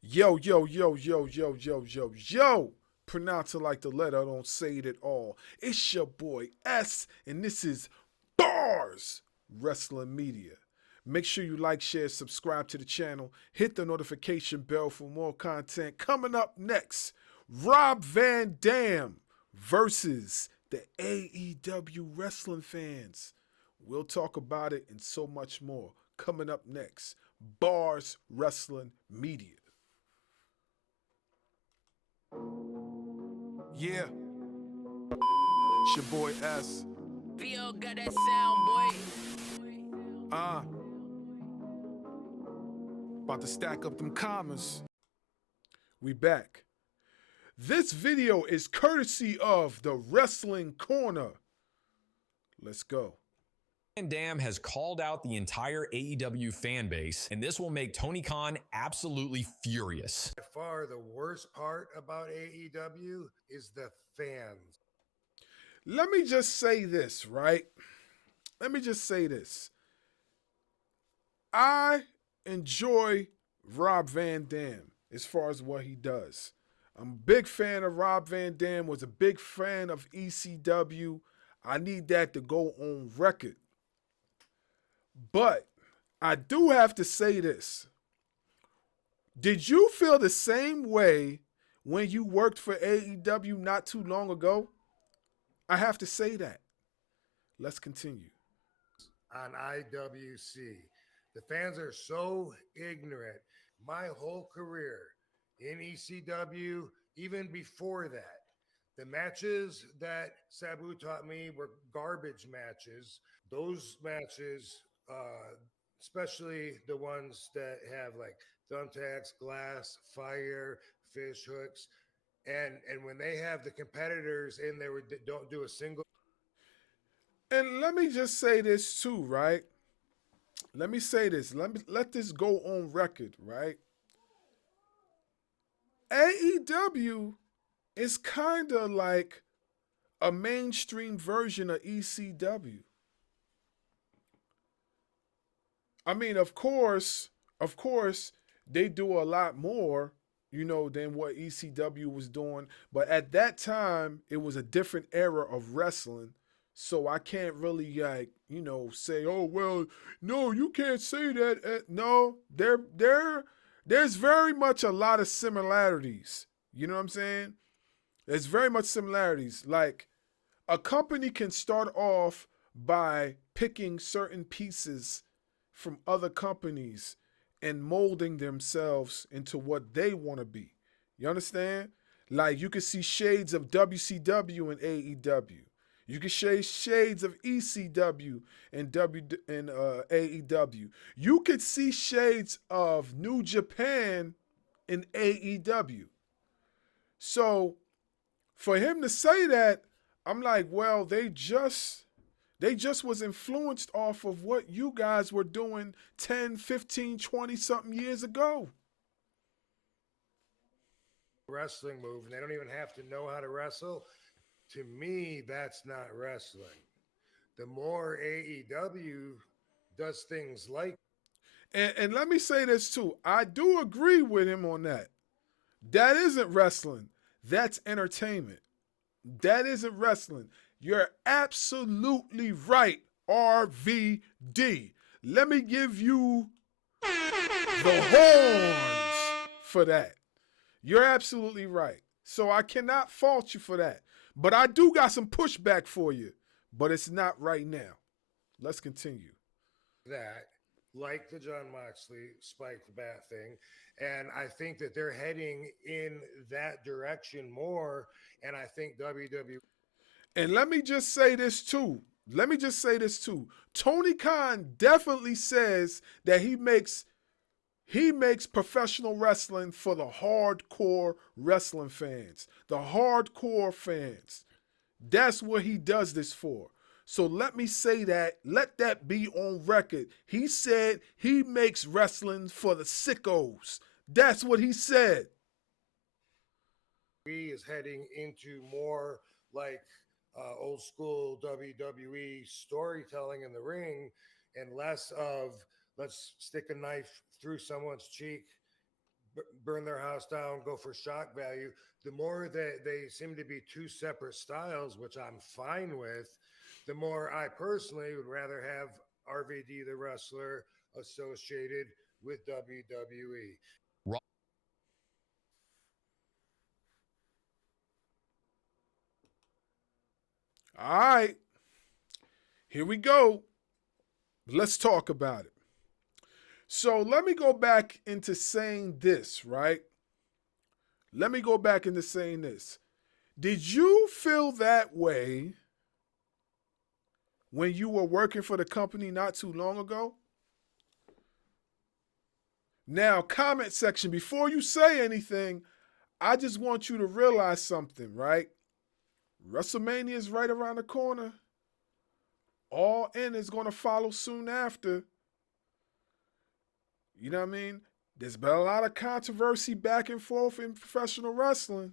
Yo, yo, yo, yo, yo, yo, yo, yo. Pronounce it like the letter, don't say it at all. It's your boy S, and this is BARZ Wrestling Media. Make sure you like, share, subscribe to the channel. Hit the notification bell for more content. Coming up next, Rob Van Dam versus the AEW wrestling fans. We'll talk about it and so much more. Coming up next, BARZ Wrestling Media. Yeah, it's your boy S. VO got that sound, boy. About to stack up them commas. We back. This video is courtesy of the Wrestling Corner. Let's go. Van Dam has called out the entire AEW fan base, and this will make Tony Khan absolutely furious. By far, the worst part about AEW is the fans. Let me just say this, right? Let me just say this. I enjoy Rob Van Dam as far as what he does. I'm a big fan of Rob Van Dam, was a big fan of ECW. I need that to go on record. But I do have to say this. Did you feel the same way when you worked for AEW not too long ago? I have to say that. Let's continue. On IWC, the fans are so ignorant. My whole career in ECW, even before that, the matches that Sabu taught me were garbage matches. Those matches, especially the ones that have like thumbtacks, glass, fire, fish hooks, and when they have the competitors in there that don't do a single. And let me just say this too, right? Let me say this. Let this go on record, right? AEW is kind of like a mainstream version of ECW. I mean, of course, they do a lot more, than what ECW was doing. But at that time, it was a different era of wrestling. So I can't really say, oh well, no, you can't say that. No, there's very much a lot of similarities. You know what I'm saying? There's very much similarities. Like a company can start off by picking certain pieces from other companies and molding themselves into what they want to be. You understand? Like you can see shades of WCW and AEW. You can see shades of ECW and AEW. You could see shades of New Japan in AEW. So for him to say that, I'm like, well, they just was influenced off of what you guys were doing 10, 15, 20 something years ago. Wrestling move, and they don't even have to know how to wrestle. To me, that's not wrestling. The more AEW does things like. And let me say this too. I do agree with him on that. That isn't wrestling. That's entertainment. That isn't wrestling. You're absolutely right, RVD. Let me give you the horns for that. You're absolutely right. So I cannot fault you for that. But I do got some pushback for you. But it's not right now. Let's continue. That, like the John Moxley spiked bat thing. And I think that they're heading in that direction more. And I think WWE. And let me just say this too. Tony Khan definitely says that he makes professional wrestling for the hardcore wrestling fans, the hardcore fans. That's what he does this for. So let me say that, let that be on record. He said he makes wrestling for the sickos. That's what he said. He is heading into more like old school WWE storytelling in the ring and less of let's stick a knife through someone's cheek, burn their house down, go for shock value. The more that they seem to be two separate styles, which I'm fine with, the more I personally would rather have RVD the wrestler associated with WWE. All right, here we go. Let's talk about it. So let me go back into saying this, right? Let me go back into saying this. Did you feel that way when you were working for the company not too long ago? Now, comment section, before you say anything, I just want you to realize something, right? WrestleMania is right around the corner. All In is going to follow soon after. You know what I mean? There's been a lot of controversy back and forth in professional wrestling.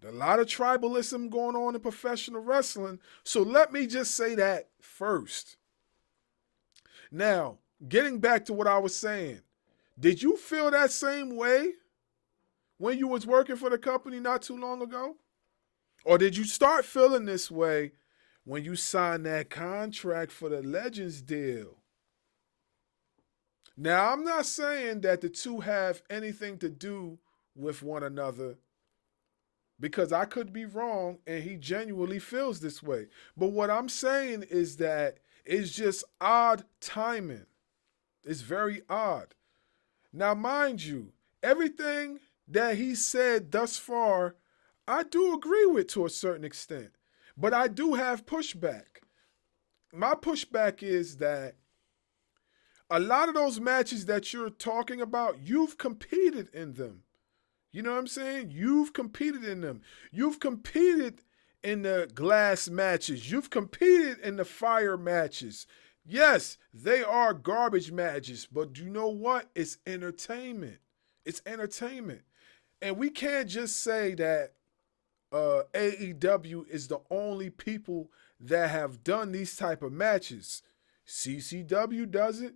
There's a lot of tribalism going on in professional wrestling. So let me just say that first. Now, getting back to what I was saying, did you feel that same way when you was working for the company not too long ago? Or did you start feeling this way when you signed that contract for the Legends deal? Now, I'm not saying that the two have anything to do with one another, because I could be wrong and he genuinely feels this way. But what I'm saying is that it's just odd timing. It's very odd. Now, mind you, everything that he said thus far, I do agree with to a certain extent. But I do have pushback. My pushback is that a lot of those matches that you're talking about, you've competed in them. You know what I'm saying? You've competed in them. You've competed in the glass matches. You've competed in the fire matches. Yes, they are garbage matches, but you know what? It's entertainment. It's entertainment. And we can't just say that AEW is the only people that have done these type of matches. CCW does it.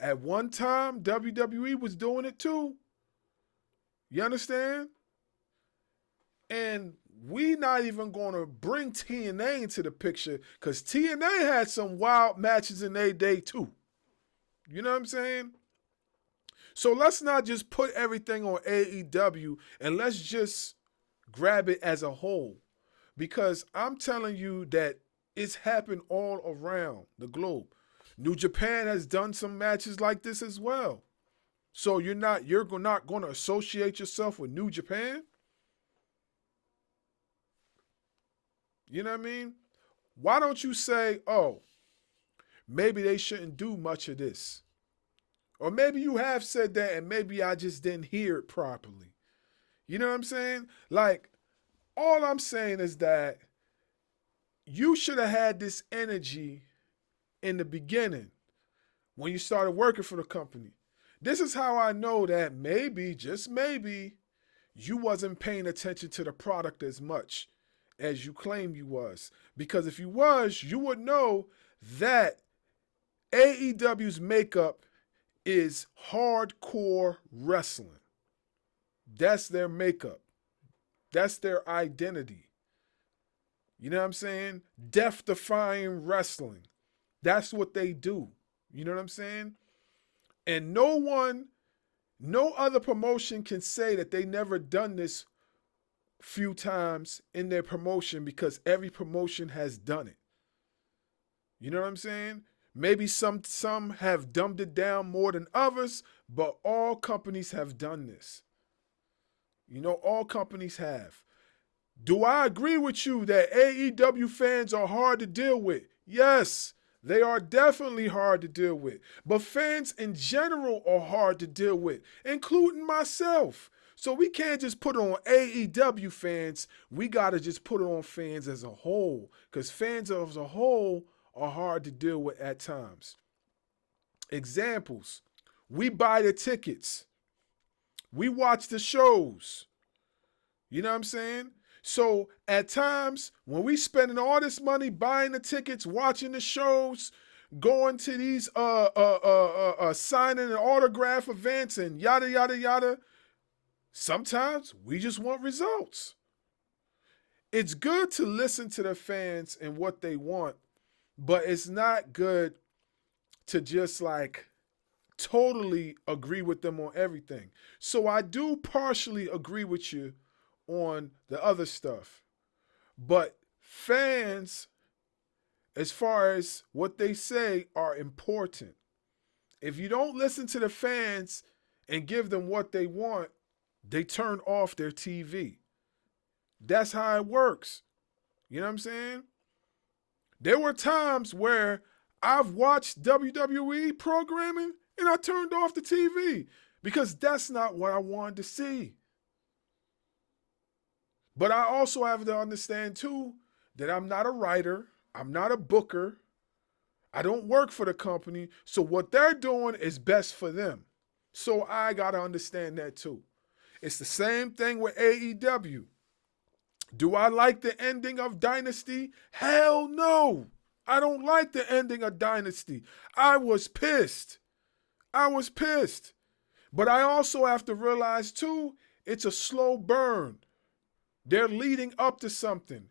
At one time, WWE was doing it too. You understand? And we not even going to bring TNA into the picture, because TNA had some wild matches in their day too. You know what I'm saying? So let's not just put everything on AEW, and let's just grab it as a whole. Because I'm telling you that it's happened all around the globe. New Japan has done some matches like this as well. So you're not going to associate yourself with New Japan? You know what I mean? Why don't you say, oh, maybe they shouldn't do much of this? Or maybe you have said that and maybe I just didn't hear it properly. You know what I'm saying? Like, all I'm saying is that you should have had this energy in the beginning when you started working for the company. This is how I know that maybe, just maybe, you wasn't paying attention to the product as much as you claimed you was. Because if you was, you would know that AEW's makeup is hardcore wrestling. That's their makeup. That's their identity. You know what I'm saying? Death-defying wrestling. That's what they do. You know what I'm saying? And no other promotion can say that they never done this few times in their promotion, because every promotion has done it. You know what I'm saying? Maybe some have dumbed it down more than others, but all companies have done this. You know, all companies have. Do I agree with you that AEW fans are hard to deal with? Yes, they are definitely hard to deal with. But fans in general are hard to deal with, including myself. So we can't just put it on AEW fans. We got to just put it on fans as a whole, because fans as a whole are hard to deal with at times. Examples: we buy the tickets. We watch the shows. You know what I'm saying? So at times, when we spending all this money buying the tickets, watching the shows, going to these signing and autograph events and yada yada yada. Sometimes we just want results. It's good to listen to the fans and what they want, but it's not good to just like totally agree with them on everything. So I do partially agree with you on the other stuff. But fans, as far as what they say, are important. If you don't listen to the fans and give them what they want, they turn off their TV. That's how it works. You know what I'm saying? There were times where I've watched WWE programming and I turned off the TV because that's not what I wanted to see. But I also have to understand too that I'm not a writer, I'm not a booker, I don't work for the company, so what they're doing is best for them. So I gotta understand that too. It's the same thing with AEW. Do I like the ending of Dynasty? Hell no. I don't like the ending of Dynasty. I was pissed. But I also have to realize too, it's a slow burn. They're leading up to something.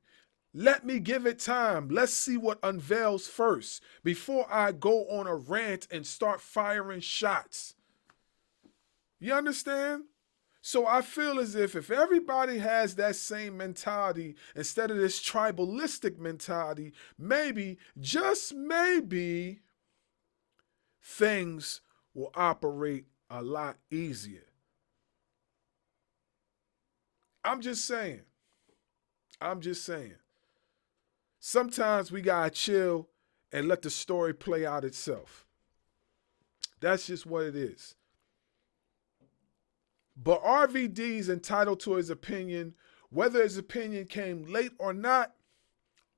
Let me give it time. Let's see what unveils first before I go on a rant and start firing shots. You understand? So I feel as if everybody has that same mentality instead of this tribalistic mentality, maybe, just maybe, things will operate a lot easier. I'm just saying. Sometimes we gotta chill and let the story play out itself. That's just what it is. But RVD's entitled to his opinion, whether his opinion came late or not.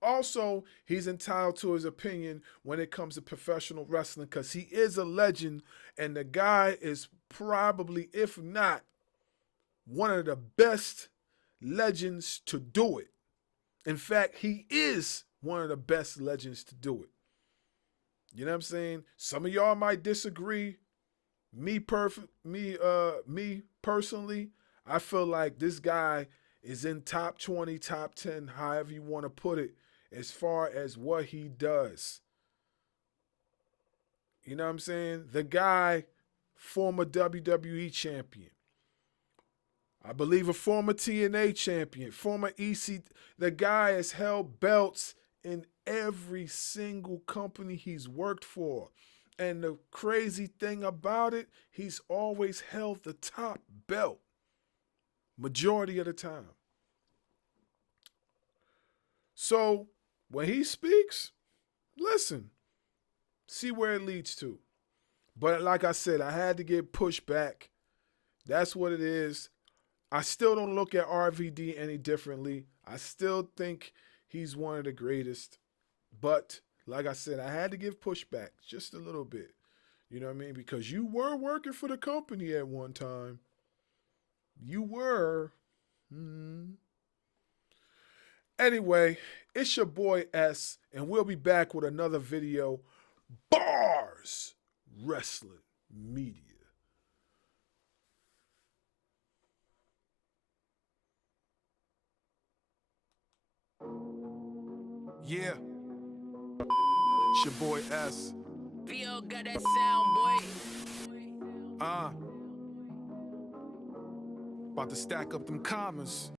Also, he's entitled to his opinion when it comes to professional wrestling because he is a legend and the guy is probably, if not, one of the best legends to do it. In fact, he is one of the best legends to do it. You know what I'm saying? Some of y'all might disagree. Me personally, I feel like this guy is in top 20, top 10, however you want to put it, as far as what he does. You know what I'm saying? The guy, former WWE champion. I believe a former TNA champion, former EC. The guy has held belts in every single company he's worked for. And the crazy thing about it, he's always held the top belt majority of the time. So when he speaks, listen, see where it leads to. But like I said, I had to get pushed back. That's what it is. I still don't look at RVD any differently. I still think he's one of the greatest. But like I said, I had to give pushback just a little bit. You know what I mean? Because you were working for the company at one time. You were. Anyway, it's your boy S, and we'll be back with another video. BARZ Wrestling Media. Yeah. It's your boy S. VO got that sound, boy. About to stack up them commas.